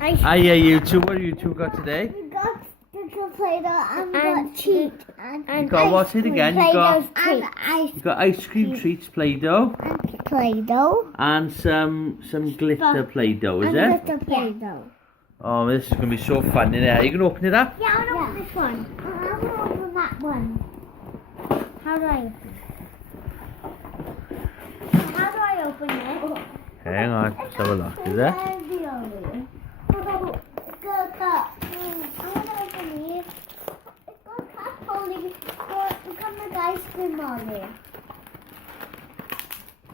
Yeah, you two. What have you two got today? We got the Play-Doh and we got treat and You got what's it again? You got ice cream treats, Play-Doh, and Play-Doh and some glitter Play-Doh. Is and it? glitter Play-Doh. Oh, this is gonna be so fun in there. You can open it up. Yeah, I want to open this one. I want to open that one. How do I open it? How do I open it? Hang on, let's have a look. Is it? Ice cream on it.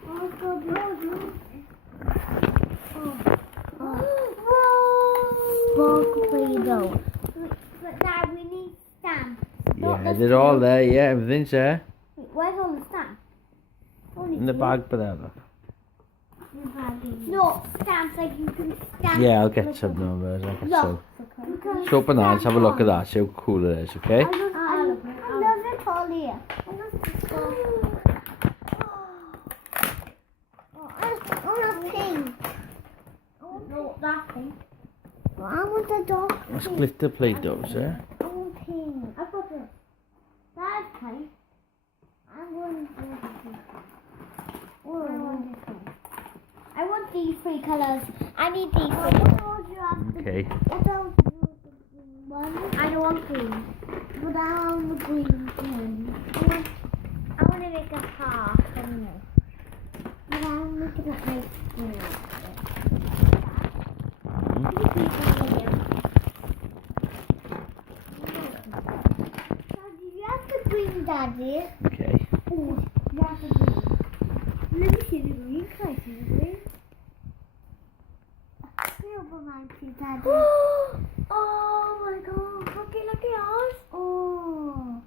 Oh, God, Sparkle Play-Doh. But now we need stamps. Yeah, they're all there. Yeah, everything's there. Wait, where's all the stamps? In the bag, but there. Look. No, stamps like you can stamp. Yeah, I'll get some numbers. I'll get some. Let's open that. Let's have a look at that. See how cool it is. Okay. I love it all here. I love this one. I want pink. No, that pink. I want the dark pink. Let's glitter Play-Dohs, eh? I want pink. I've got this. That's pink. I'm going to do this. Oh, I want this one. I want these three colours. I need these three. Okay. I don't want green. But I want the green one. I want to make a heart from this. But I'm making it nice green. You have the green, Daddy. Okay. Oh, you have the green. Let me see the green. Can I see the green? Daddy. Oh my God! Look at yours. Oh,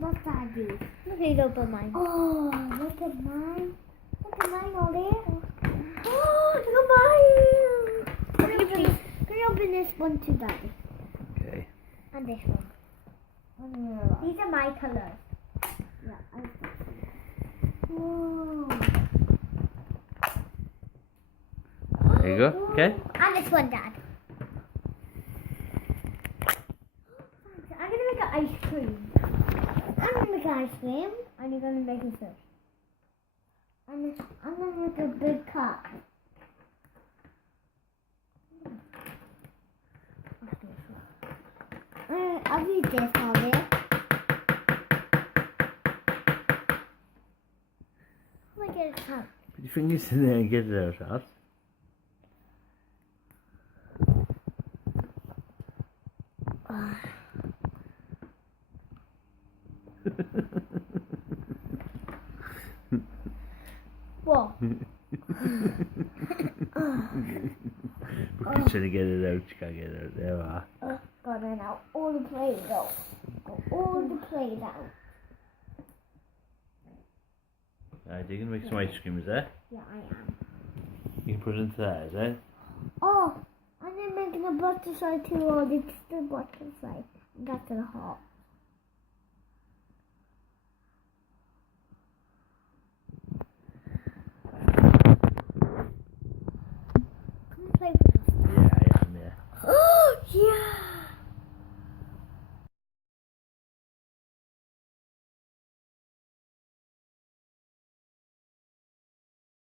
look, Daddy. Look at open mine. Oh, look at mine. Look at mine, Ollie. Oh, look at mine. Can you open this one too, Daddy? Okay. And this one. These are my colours. Yeah, I see. Whoa. There you go. Okay. And this one, Dad. I'm gonna make an ice cream. I'm gonna make ice cream. And you're gonna make a fish. And I'm gonna make a big cup. I'll read this for you. Let me get a cup. Put your fingers in there and get it out, Al. What? We're trying to get it out. You can't get it out. There we are. Got it out. All the Play-Doh. All the Play-Doh. Right, you're going to make some ice cream, is there? Yeah, I am. You can put it into there, is it? Oh, and then making a butter side too, or it's the butter side. That's the hot.